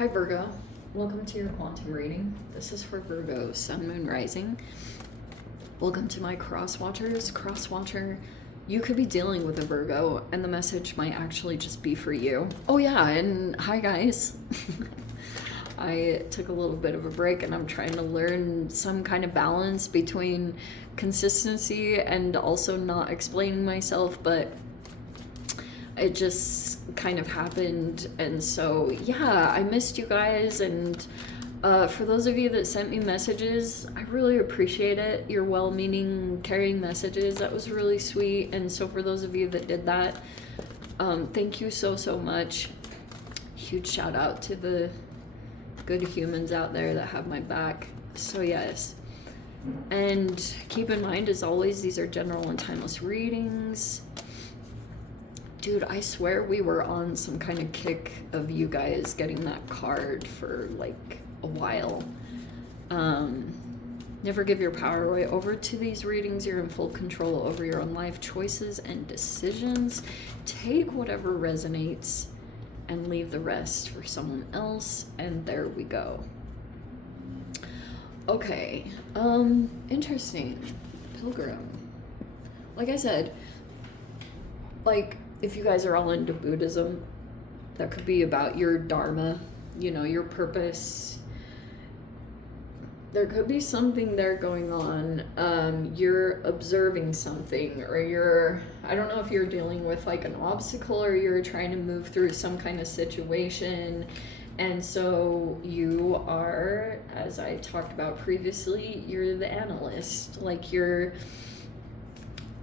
Hi Virgo, welcome to your quantum reading. This is for Virgo, Sun, Moon, Rising. Welcome to my cross-watchers. Cross-watcher, you could be dealing with a Virgo and the message might actually just be for you. Oh yeah, and hi guys. I took a little bit of a break and I'm trying to learn some kind of balance between consistency and also not explaining myself, but it just kind of happened. And so yeah, I missed you guys, and for those of you that sent me messages, I really appreciate it. Your well-meaning, caring messages, that was really sweet. And so for those of you that did that, thank you so much. Huge shout out to the good humans out there that have my back. So yes, and keep in mind, as always, these are general and timeless readings. Dude, I swear we were on some kind of kick of you guys getting that card for like a while. Never give your power away. Over to these readings, you're in full control over your own life choices and decisions. Take whatever resonates and leave the rest for someone else. And there we go. Okay, interesting. Pilgrim. Like I said, like, if you guys are all into Buddhism, that could be about your dharma, you know, your purpose. There could be something there going on. You're observing something, or I don't know if you're dealing with like an obstacle, or you're trying to move through some kind of situation. And so you are, as I talked about previously, you're the analyst. Like, you're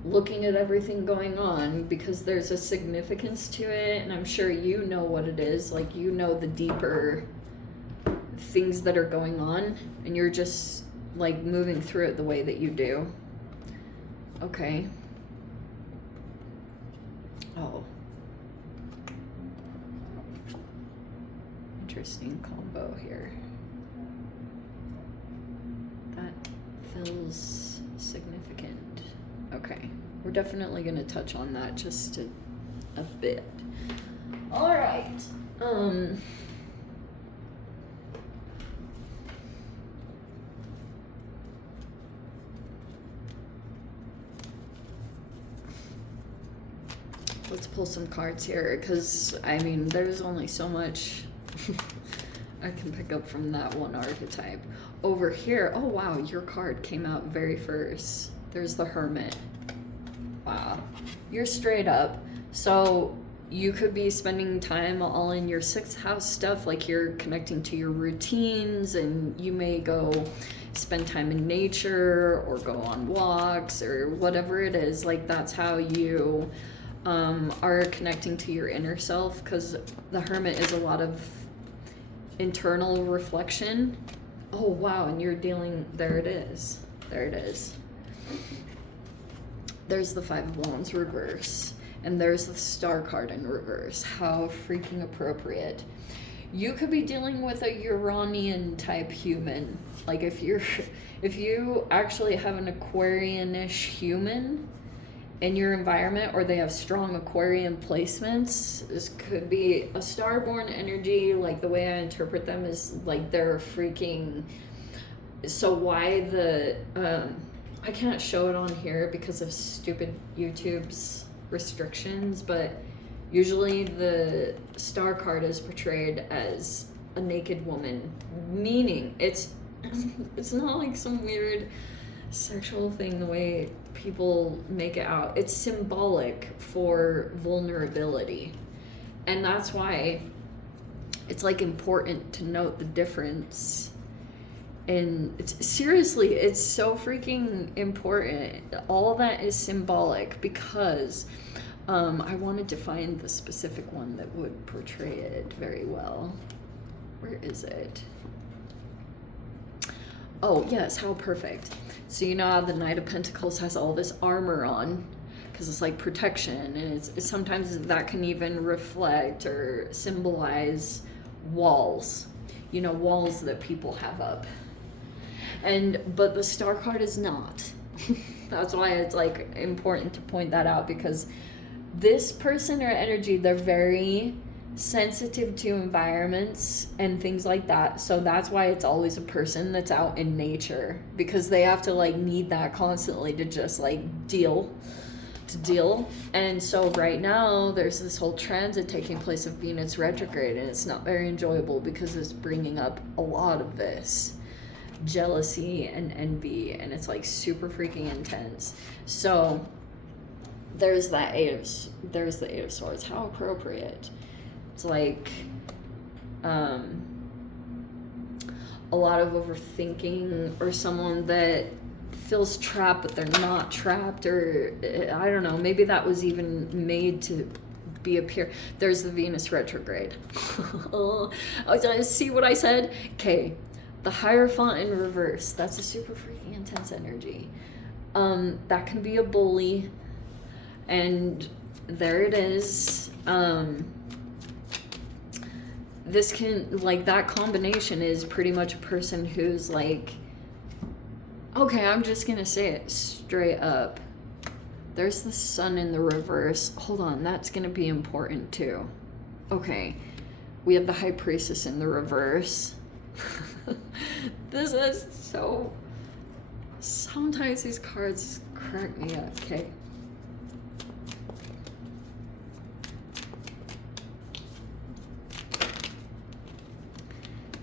looking at everything going on because there's a significance to it, and I'm sure you know what it is. Like, you know the deeper things that are going on, and you're just like moving through it the way that you do. Okay. Oh, interesting combo here. That feels significant. Okay, we're definitely going to touch on that just a bit. All right. Let's pull some cards here, because, I mean, there's only so much I can pick up from that one archetype. Over here, oh wow, your card came out very first. There's the Hermit. Wow. You're straight up. So you could be spending time all in your 6th house stuff, like you're connecting to your routines, and you may go spend time in nature or go on walks or whatever it is. Like, that's how you are connecting to your inner self, because the Hermit is a lot of internal reflection. Oh wow, and you're dealing, there it is. There it is. There's the 5 of Wands reverse, and there's the Star card in reverse. How freaking appropriate. You could be dealing with a Uranian type human. Like, if you actually have an Aquarian-ish human in your environment, or they have strong Aquarian placements, this could be a starborn energy. Like, the way I interpret them is like they're freaking, so why the I can't show it on here because of stupid YouTube's restrictions, but usually the Star card is portrayed as a naked woman, meaning it's not like some weird sexual thing the way people make it out. It's symbolic for vulnerability, and that's why it's like important to note the difference. And it's seriously, it's so freaking important. All that is symbolic, because I wanted to find the specific one that would portray it very well. Where is it? Oh yes, how perfect. So you know how the Knight of Pentacles has all this armor on, because it's like protection, and it's sometimes that can even reflect or symbolize walls, you know, walls that people have up. But the Star card is not. That's why it's like important to point that out, because this person or energy, they're very sensitive to environments and things like that. So that's why it's always a person that's out in nature, because they have to like need that constantly to just like deal. And so right now there's this whole transit taking place of Venus retrograde, and it's not very enjoyable because it's bringing up a lot of this jealousy and envy, and it's like super freaking intense. So there's the Eight of Swords. How appropriate. It's like a lot of overthinking, or someone that feels trapped but they're not trapped, or I don't know, maybe that was even made to be appear. There's the Venus retrograde. Oh, see what I said? Okay, the Hierophant in reverse. That's a super freaking intense energy. That can be a bully, and there it is. This can, like, that combination is pretty much a person who's like, okay, I'm just gonna say it straight up. There's the Sun in the reverse. Hold on, that's gonna be important too. Okay, we have the High Priestess in the reverse. This is so... Sometimes these cards crack me up. Okay.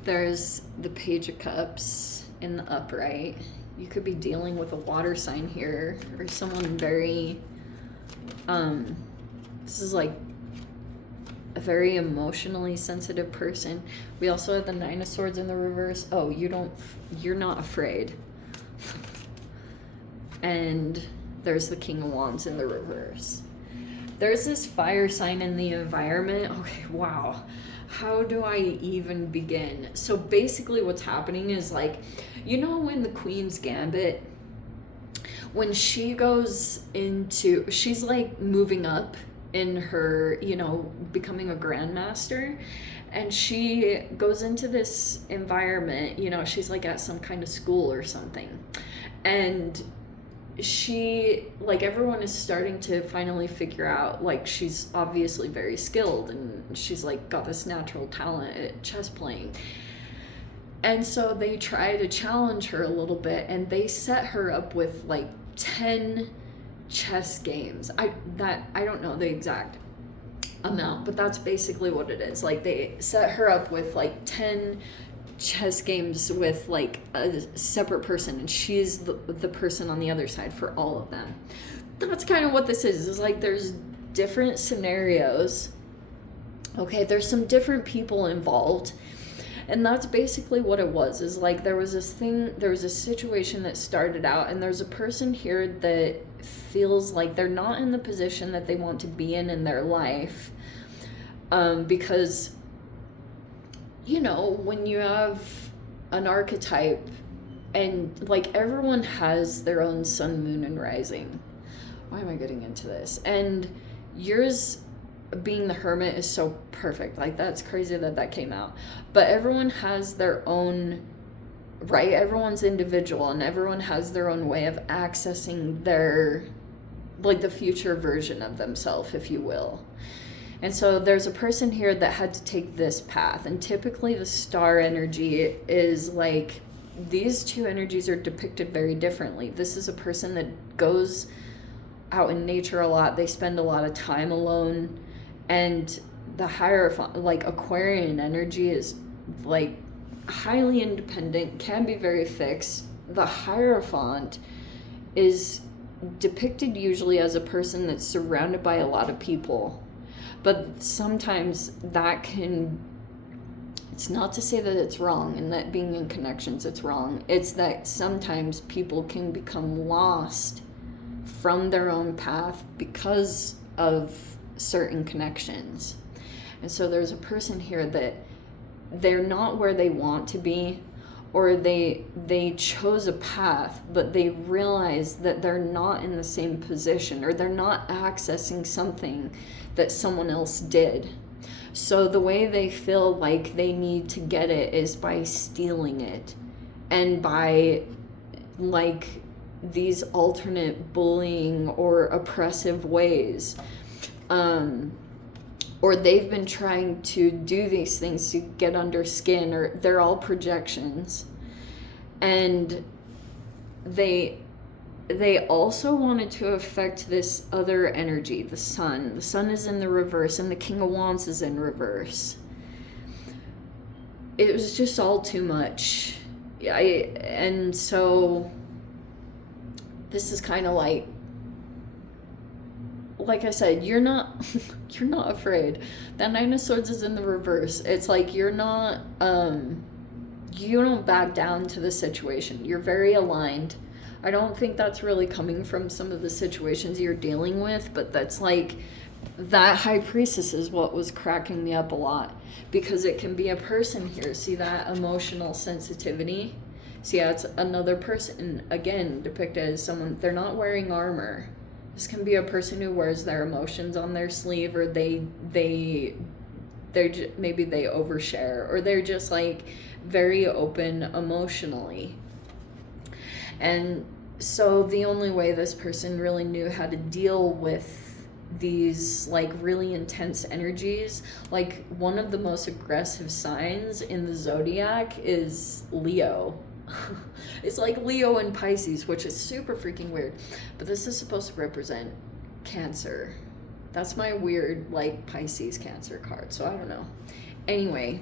There's the Page of Cups in the upright. You could be dealing with a water sign here, or someone very, this is like a very emotionally sensitive person. We also have the Nine of Swords in the reverse. Oh, you're not afraid. And there's the King of Wands in the reverse. There's this fire sign in the environment. Okay, wow. How do I even begin? So basically what's happening is, like, you know, in the Queen's Gambit, when she goes into, she's like moving up in her, you know, becoming a grandmaster, and she goes into this environment, you know, she's like at some kind of school or something, and she, like, everyone is starting to finally figure out, like, she's obviously very skilled, and she's like got this natural talent at chess playing. And so they try to challenge her a little bit, and they set her up with like 10 chess games. I don't know the exact amount, but that's basically what it is. Like, they set her up with like 10 chess games with like a separate person, and she's the person on the other side for all of them. That's kind of what this is. It's like there's different scenarios. Okay, there's some different people involved, and that's basically what it was. Is like there was a situation that started out, and there's a person here that feels like they're not in the position that they want to be in their life, because, you know, when you have an archetype, and like everyone has their own sun, moon, and rising. Why am I getting into this? And yours being the hermit is so perfect. Like, that's crazy that came out. But everyone has their own, right? Everyone's individual, and everyone has their own way of accessing their, like, the future version of themselves, if you will. And so there's a person here that had to take this path. And typically the star energy is like, these two energies are depicted very differently. This is a person that goes out in nature a lot. They spend a lot of time alone. And the Hierophant, like Aquarian energy, is like highly independent, can be very fixed. The Hierophant is depicted usually as a person that's surrounded by a lot of people. But sometimes that can, it's not to say that it's wrong and that being in connections it's wrong. It's that sometimes people can become lost from their own path because of certain connections. And so there's a person here that they're not where they want to be, or they chose a path, but they realize that they're not in the same position, or they're not accessing something that someone else did. So the way they feel like they need to get it is by stealing it, and by like these alternate bullying or oppressive ways, or they've been trying to do these things to get under skin, or they're all projections. And they also wanted to affect this other energy, the sun. The sun is in the reverse, and the King of Wands is in reverse. It was just all too much. And so this is kind of like I said, you're not afraid. That Nine of Swords is in the reverse. It's like you're not, you don't back down to the situation. You're very aligned. I don't think that's really coming from some of the situations you're dealing with, but that's like, that High Priestess is what was cracking me up a lot, because it can be a person here. See that emotional sensitivity? See, that's another person, again, depicted as someone, they're not wearing armor. This can be a person who wears their emotions on their sleeve, or maybe they overshare, or they're just like very open emotionally. And so the only way this person really knew how to deal with these like really intense energies, like one of the most aggressive signs in the zodiac is Leo. It's like Leo and Pisces, which is super freaking weird, but this is supposed to represent Cancer. That's my weird like Pisces Cancer card, so I don't know. Anyway,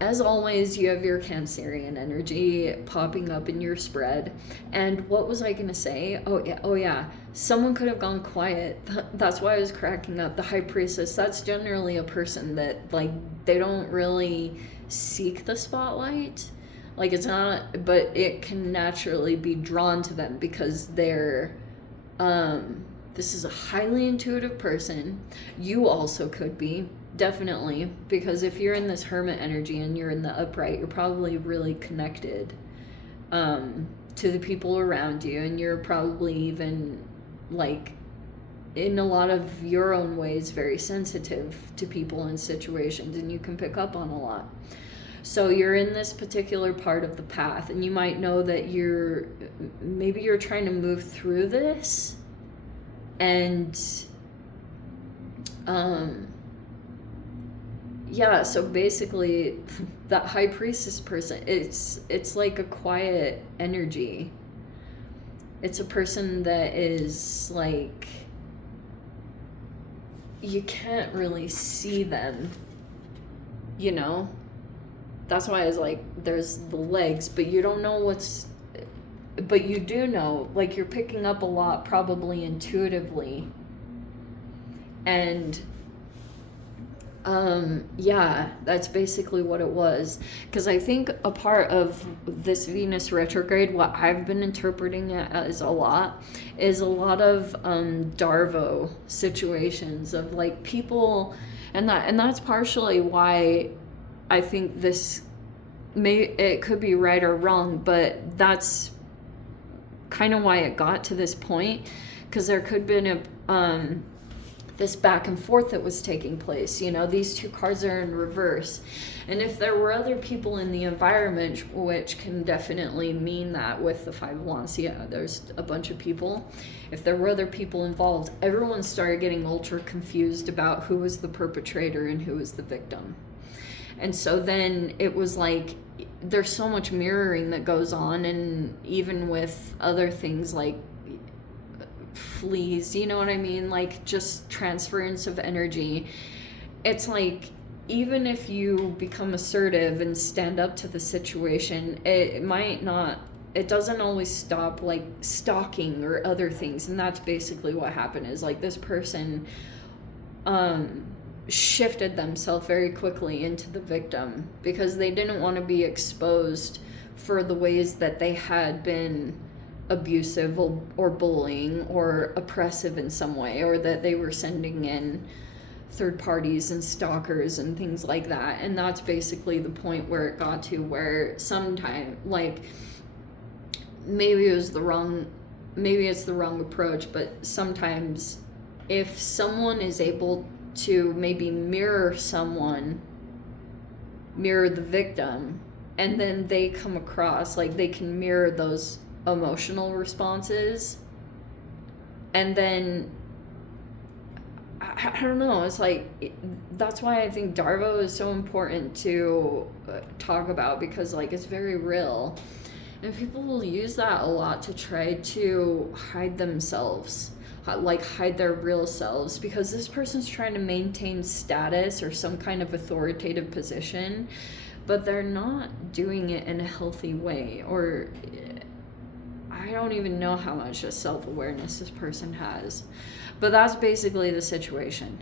as always, you have your Cancerian energy popping up in your spread. And what was I going to say? Oh yeah. Someone could have gone quiet. That's why I was cracking up. The High Priestess, that's generally a person that, like, they don't really seek the spotlight. Like, it's not, but it can naturally be drawn to them because they're, this is a highly intuitive person. You also could be. Definitely, because if you're in this hermit energy and you're in the upright, you're probably really connected to the people around you, and you're probably even, like, in a lot of your own ways, very sensitive to people and situations, and you can pick up on a lot. So you're in this particular part of the path, and you might know that maybe you're trying to move through this, and yeah, so basically, that High Priestess person, it's like a quiet energy. It's a person that is like, you can't really see them, you know? That's why I was like, there's the legs, but you don't know but you do know, like, you're picking up a lot probably intuitively. And yeah, that's basically what it was. Because I think a part of this Venus retrograde, what I've been interpreting it as a lot of Darvo situations of like people, and that's partially why I think this it could be right or wrong, but that's kind of why it got to this point, because there could have been this back and forth that was taking place. You know, these two cards are in reverse. And if there were other people in the environment, which can definitely mean that with the Five of Wands, yeah, there's a bunch of people. If there were other people involved, everyone started getting ultra confused about who was the perpetrator and who was the victim. And so then it was like, there's so much mirroring that goes on, and even with other things like fleas, you know what I mean? Like, just transference of energy. It's like, even if you become assertive and stand up to the situation, it doesn't always stop, like, stalking or other things. And that's basically what happened, is like this person shifted themselves very quickly into the victim because they didn't want to be exposed for the ways that they had been abusive or bullying or oppressive in some way, or that they were sending in third parties and stalkers and things like that. And that's basically the point where it got to, where sometime, like, maybe it's the wrong approach, but sometimes if someone is able to maybe mirror the victim, and then they come across, like, they can mirror those emotional responses, and then I don't know. It's like, that's why I think Darvo is so important to talk about, because like it's very real. And people will use that a lot to try to hide themselves, like hide their real selves, because this person's trying to maintain status or some kind of authoritative position, but they're not doing it in a healthy way. Or I don't even know how much self-awareness this person has. But that's basically the situation.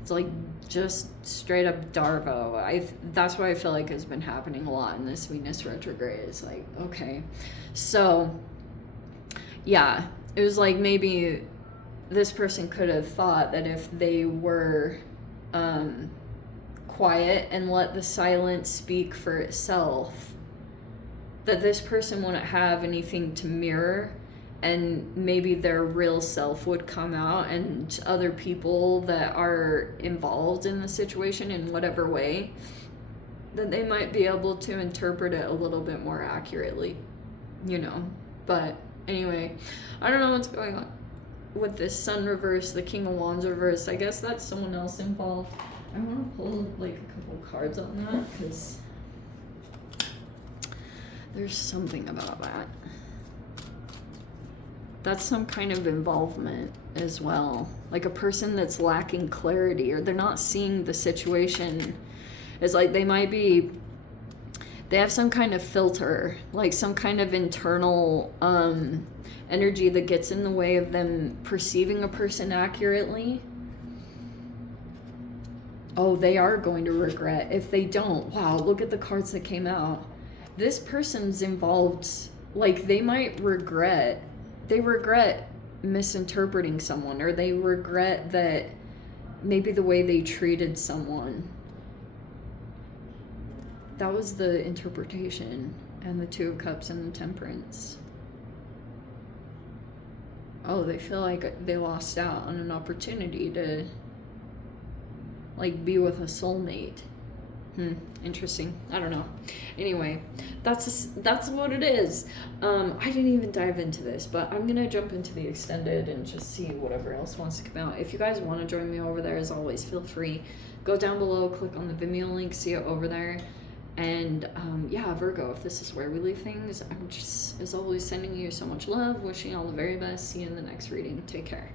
It's like just straight up Darvo. That's why I feel like it's been happening a lot in this Venus retrograde. It's like, okay. So, yeah. It was like maybe this person could have thought that if they were quiet and let the silence speak for itself, that this person wouldn't have anything to mirror, and maybe their real self would come out, and other people that are involved in the situation in whatever way, that they might be able to interpret it a little bit more accurately, you know. But anyway, I don't know what's going on with this Sun reverse, the King of Wands reverse. I guess that's someone else involved. I want to pull like a couple cards on that, because there's something about that. That's some kind of involvement as well. Like a person that's lacking clarity, or they're not seeing the situation. It's like they have some kind of filter, like some kind of internal energy that gets in the way of them perceiving a person accurately. Oh, they are going to regret if they don't. Wow, look at the cards that came out. This person's involved, like they might regret misinterpreting someone, or they regret that maybe the way they treated someone. That was the interpretation. And the Two of Cups and the Temperance. Oh, they feel like they lost out on an opportunity to like be with a soulmate. Interesting. I don't know. Anyway, that's what it is. I didn't even dive into this, but I'm gonna jump into the extended and just see whatever else wants to come out. If you guys want to join me over there, as always, feel free. Go down below, click on the Vimeo link, see it over there. And yeah, Virgo, if this is where we leave things, I'm just, as always, sending you so much love, wishing you all the very best. See you in the next reading. Take care.